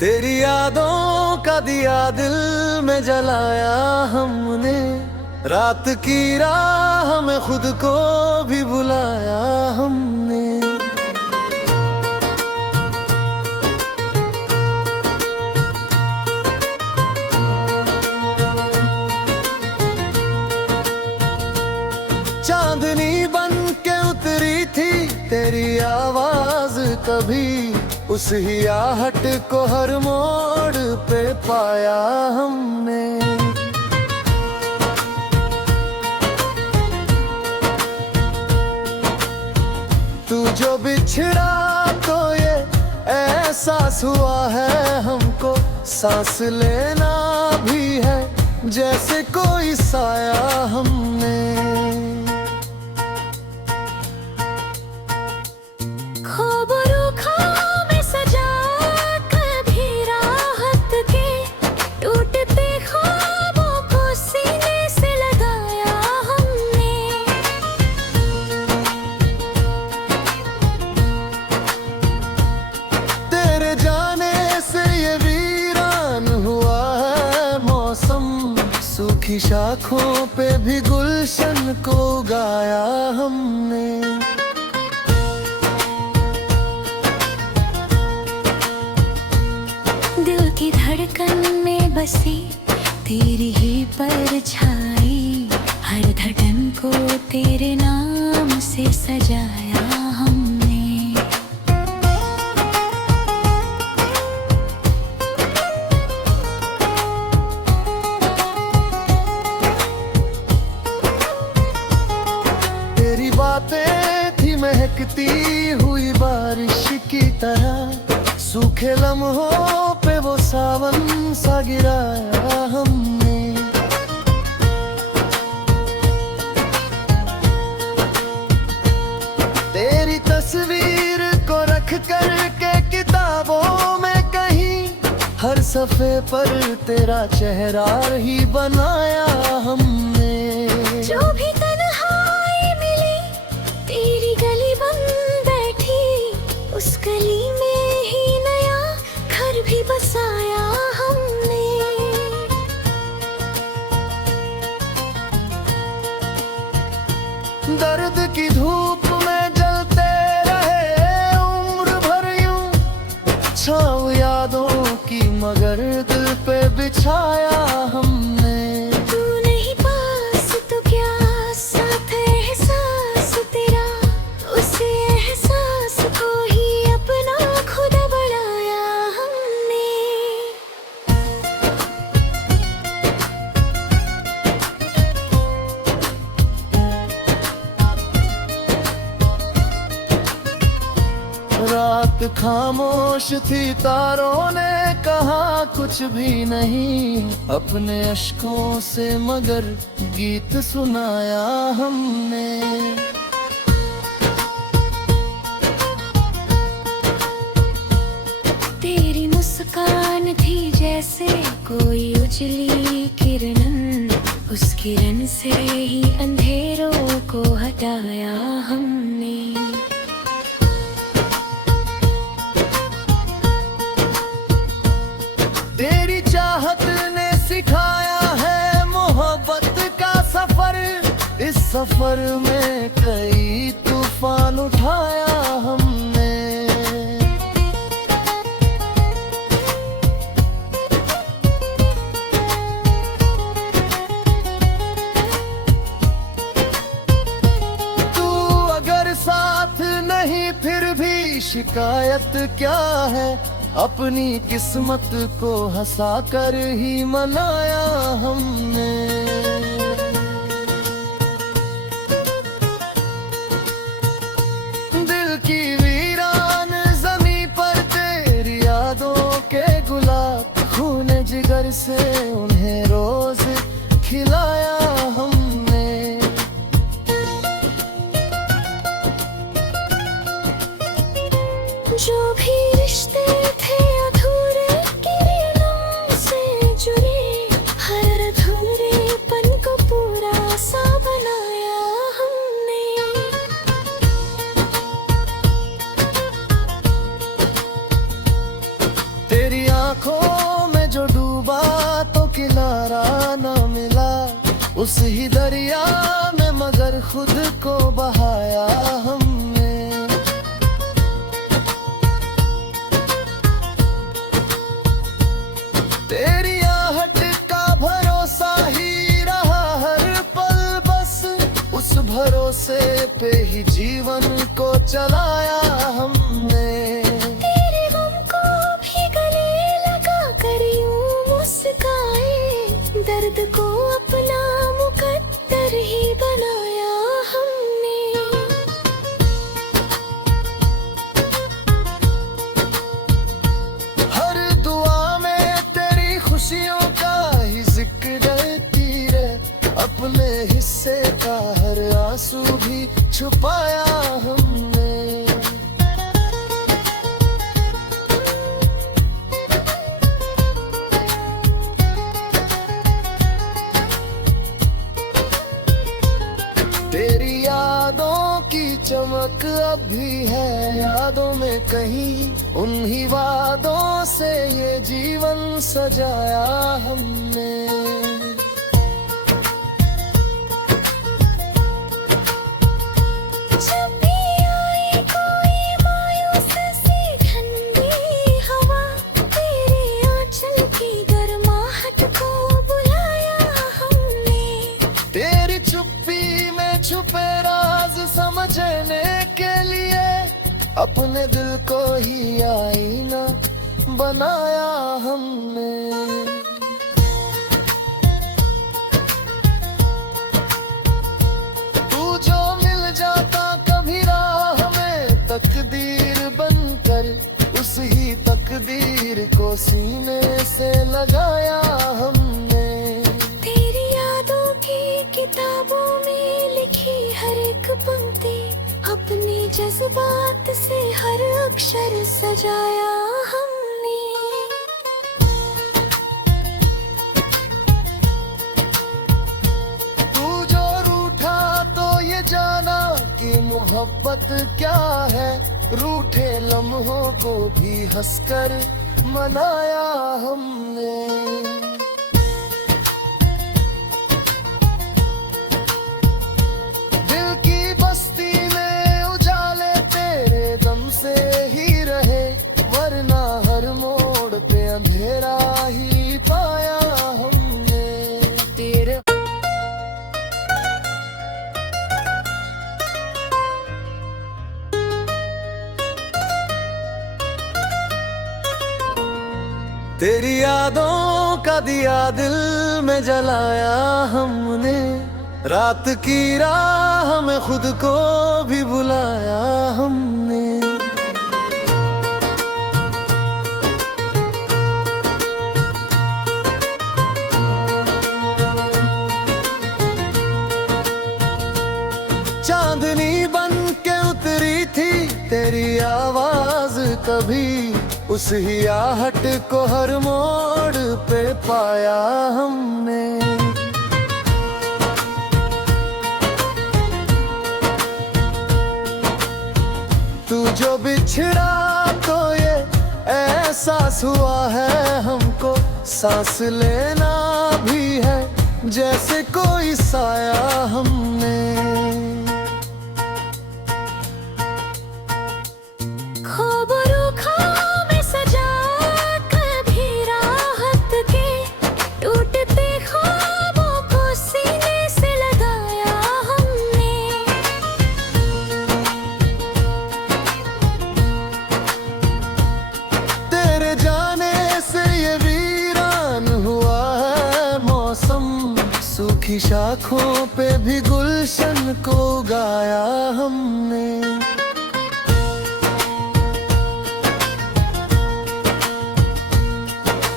तेरी यादों का दिया दिल में जलाया हमने, रात की राह में खुद को भी बुलाया हमने। चांदनी बन के उतरी थी तेरी आवाज कभी, उस ही आहट को हर मोड़ पे पाया हमने। तू जो बिछड़ा तो ये एहसास हुआ है हमको, सांस लेना भी है जैसे कोई साया हमने। सूखी शाखों पे भी गुलशन को उगाया हमने। दिल की धड़कन में बसी तेरी ही परछाई, हर धड़कन को तेरे नाम से सजाया हमने। बातें थी महकती हुई बारिश की तरह, सूखे लम्हों पे वो सावन सा गिराया हमने। तेरी तस्वीर को रख कर के किताबों में कहीं, हर सफ़े पर तेरा चेहरा ही बनाया हमने। जो भी उस गली में ही नया घर भी बसाया हमने। दर्द की धूप में जलते रहे उम्र भर यूं, छाँव यादों की मगर दिल पे बिछाया हमने। तू नहीं पास तो क्या साथ एहसास तेरा, उसे एहसास को रात खामोश थी, तारों ने कहा कुछ भी नहीं, अपने अश्कों से मगर गीत सुनाया हमने। तेरी मुस्कान थी जैसे कोई उजली किरण, उस किरण से ही अंधेरों को हटाया हमने। तेरी चाहत ने सिखाया है मोहब्बत का सफर, इस सफर में कई तूफान उठाया हमने। तू अगर साथ नहीं फिर भी शिकायत क्या है, अपनी किस्मत को हंसा कर ही मनाया हमने। दिल की वीरान ज़मीं पर तेरी यादों के गुलाब, खून जिगर से उन्हें रोज खिलाया हमने। जो भी रिश्ते थे अधूरे किरणों से जुड़े, हर अधूरेपन को पूरा सा बनाया हमने। उस ही दरिया में मगर खुद को बहाया हमने। तेरी आहट का भरोसा ही रहा हर पल, बस उस भरोसे पे ही जीवन को चलाया हमने। तेरे गम को भी गले लगा कर यूं मुस्काए, दर्द को अपना मुकद्दर ही बनाया हमने। हर दुआ में तेरी खुशियों का ही जिक्र रहती रे, अपने हिस्से का हर आंसू भी छुपाया हमने। तेरी यादों की चमक अब भी है यादों में कहीं, उन्हीं वादों से ये जीवन सजाया हमने। जब भी आई कोई मायूस सी ठंडी हवा, तेरे आंचल की गर्माहट को बुलाया हमने। तेरी चुप्पी में छुपे राज समझने के लिए अपने दिल को ही आईना बनाया हमने। तू जो मिल जाता कभी राह में तकदीर बनकर, उस ही तकदीर को सीने से लगाया हमने। तेरी यादों की किताबों में लिखी हर एक पंक्ति, अपने जज्बात से हर अक्षर सजाया हमने। तू जो रूठा तो ये जाना कि मोहब्बत क्या है, रूठे लम्हों को भी हंसकर मनाया हमने। दिल की बस्ती में उजाले तेरे दम से ही रहे, वरना हर मोड़ पे अंधेरा ही पाया हमने। तेरे तेरी यादों का दिया दिल में जलाया हमने, रात की राह में खुद को भी बुलाया हमने। चांदनी बन के उतरी थी तेरी आवाज कभी, उस ही आहट को हर मोड़ पे पाया हमने। तू जो बिछड़ा तो ये एहसास हुआ है हमको, सांस लेना भी है जैसे कोई साया हमने। सूखी शाखों पे भी गुलशन को उगाया हमने।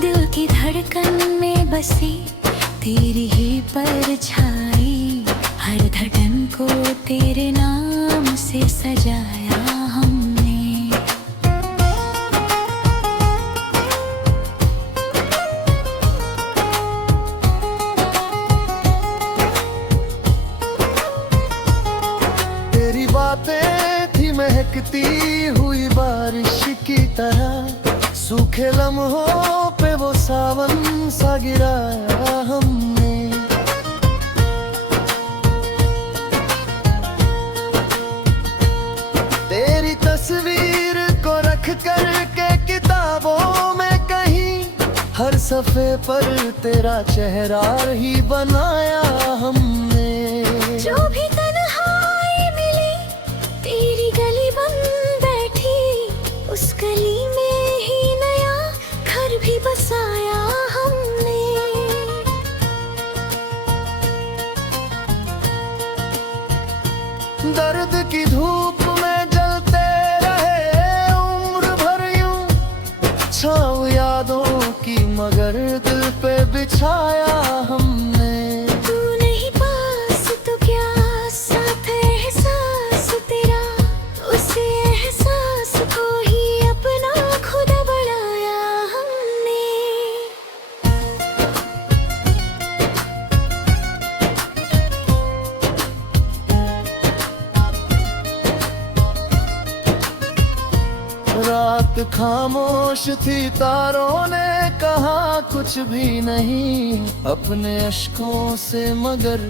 दिल की धड़कन में बसी तेरी ही परछाई, हर धड़कन को तेरे नाम से सजाया हमने। बातें थी महकती हुई बारिश की तरह, सूखे लम्हों पे वो सावन सा गिराया हमने। सफे पर तेरा चेहरा ही बनाया हमने। जो भी तन्हाई मिली तेरी गली बन बैठी, उस गली में ही नया घर भी बसाया हमने। दर्द की धूप में जलते रहे उम्र भर यूं, छाँव यादों की मगर दिल पे बिछाया हमने। तू नहीं पास तो क्या साथ एहसास तेरा, उसे एहसास को ही अपना खुद बनाया हमने। रात खामोश थी, तारों ने कहा कुछ भी नहीं, अपने अश्कों से मगर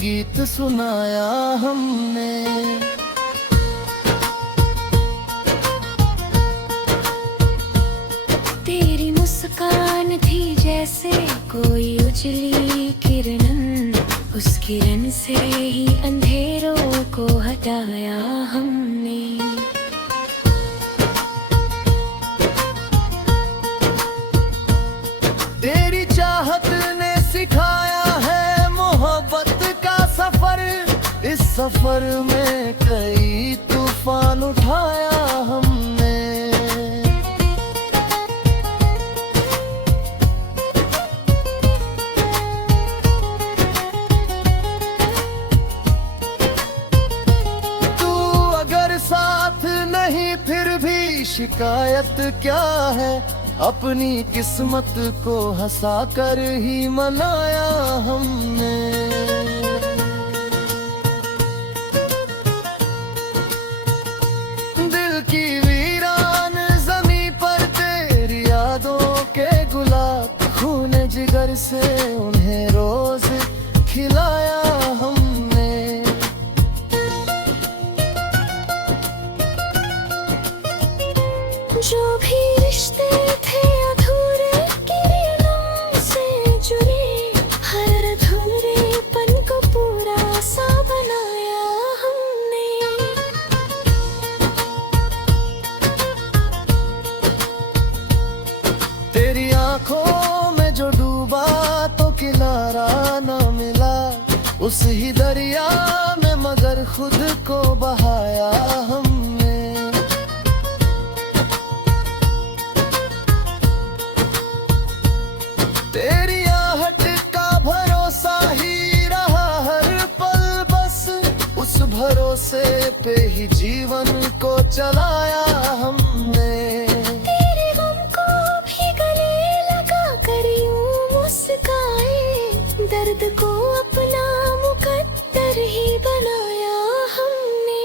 गीत सुनाया हमने। तेरी मुस्कान थी जैसे कोई उजली किरण, उस किरण से ही अंधेरों को हटाया हमने। तेरी चाहत ने सिखाया है मोहब्बत का सफर, इस सफर में कई तूफान उठाया हमने। तू अगर साथ नहीं फिर भी शिकायत क्या है, अपनी किस्मत को हंसा कर ही मनाया हमने। दिल की वीरान जमी पर तेरी यादों के गुलाब, खून जिगर से उन्हें रोज खिलाया हमने। जो भी रिश्ते थे अधूरे किरणों से जुड़े, हर अधूरेपन को पूरा सा बनाया हमने। तेरी आंखों में जो डूबा तो किनारा न मिला, उस ही दरिया में मगर खुद को बहाया हमने। तेरी आहट का भरोसा ही रहा हर पल, बस उस भरोसे पे ही जीवन को चलाया हमने। तेरे गम को भी गले लगा कर यूं मुस्काए, दर्द को अपना मुकद्दर ही बनाया हमने।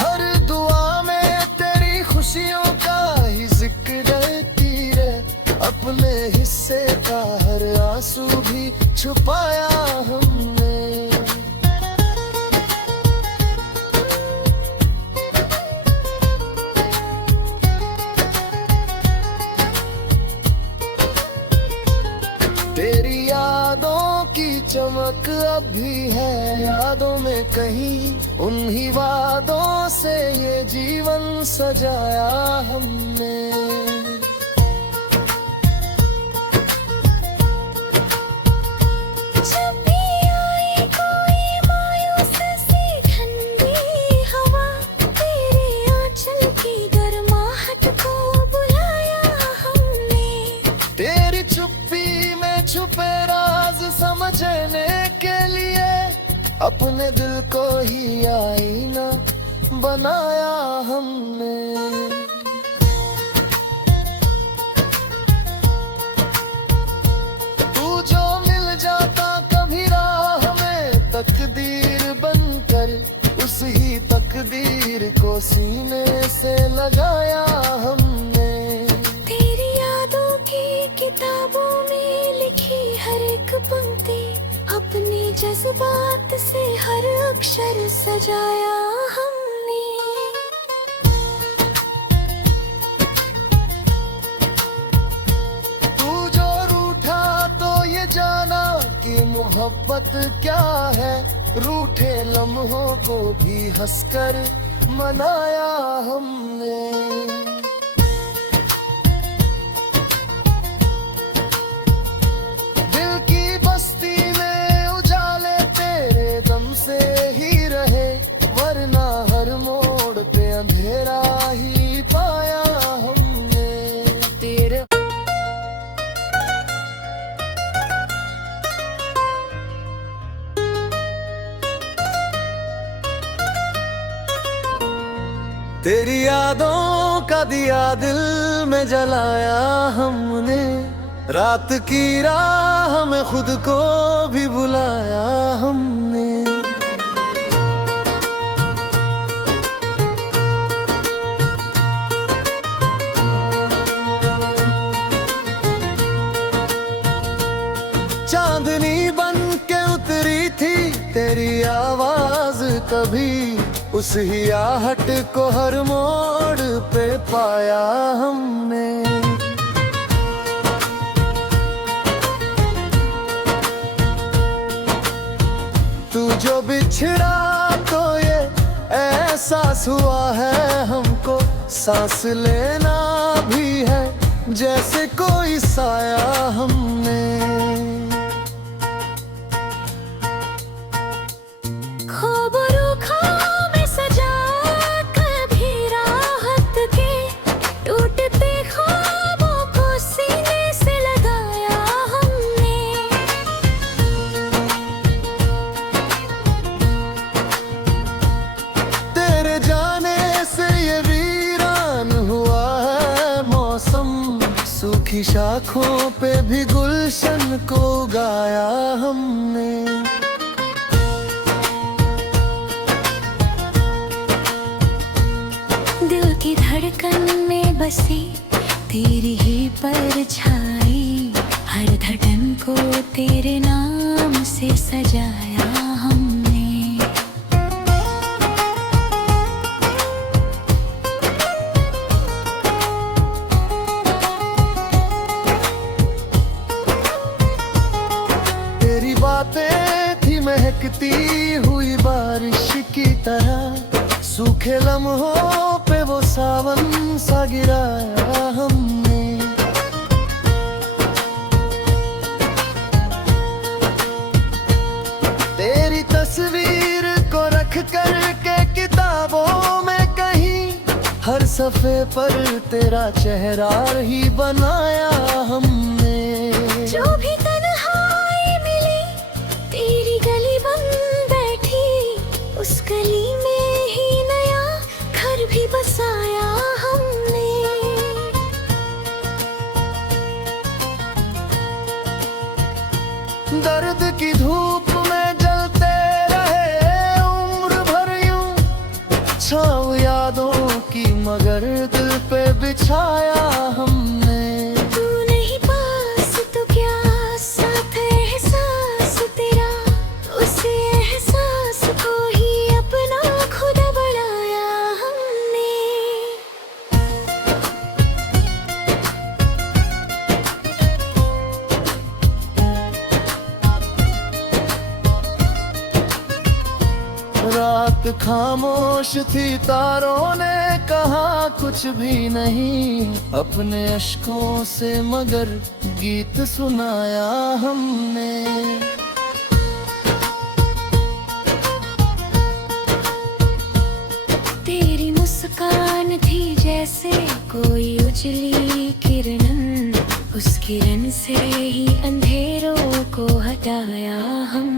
हर दुआ में तेरी खुशियों का ही जिक्र रहती रे, अपने हिस्से का हर आंसू भी छुपाया हमने। तेरी यादों की चमक अब भी है यादों में कहीं, उन्हीं वादों से ये जीवन सजाया हमने। जब भी आई कोई मायूस सी ठंडी हवा, तेरे आंचल की गर्माहट को बुलाया हमने। तेरी चुप्पी में छुपे राज समझने के लिए, अपने दिल को ही आईना बनाया हमने। तू जो मिल जाता कभी राह में तकदीर बनकर, उस ही तकदीर को सीने से लगाया हमने। तेरी यादों की किताबों में लिखी हर एक पंक्ति, अपने जज्बात से हर अक्षर सजाया हमने। मोहब्बत क्या है, रूठे लम्हों को भी हंसकर मनाया हमने। दिल की बस्ती में उजाले तेरे दम से ही रहे, वरना हर मोड़ पे अंधेरा ही पाया हमने। तेरे तेरी यादों का दिया दिल में जलाया हमने, रात की राह में खुद को भी बुलाया हमने। चांदनी बन के उतरी थी तेरी आवाज कभी, उस ही आहट को हर मोड़ पे पाया हमने। तू जो बिछड़ा तो ये एहसास हुआ है हमको, सांस लेना भी है जैसे कोई साया हमने। सूखी शाखों पे भी गुलशन को उगाया हमने। दिल की धड़कन में बसी तेरी ही परछाई, हर धड़कन को तेरे नाम से सजाया हमने। बातें थी महकती हुई बारिश की तरह, सूखे लम्हों पे वो सावन सा गिराया हमने। तेरी तस्वीर को रख कर के किताबों में कहीं, हर सफ़े पर तेरा चेहरा ही बनाया हमने। जो भी उस गली में ही नया घर भी बसाया हमने। दर्द की धूप में जलते रहे उम्र भर यूं, छाँव यादों की मगर दिल पे बिछाया हमने। तू नहीं पास तो क्या साथ एहसास तेरा, उसे एहसास को रात खामोश थी, तारों ने कहा कुछ भी नहीं, अपने अश्कों से मगर गीत सुनाया हमने। तेरी मुस्कान थी जैसे कोई उजली किरण, उस किरण से ही अंधेरों को हटाया हम।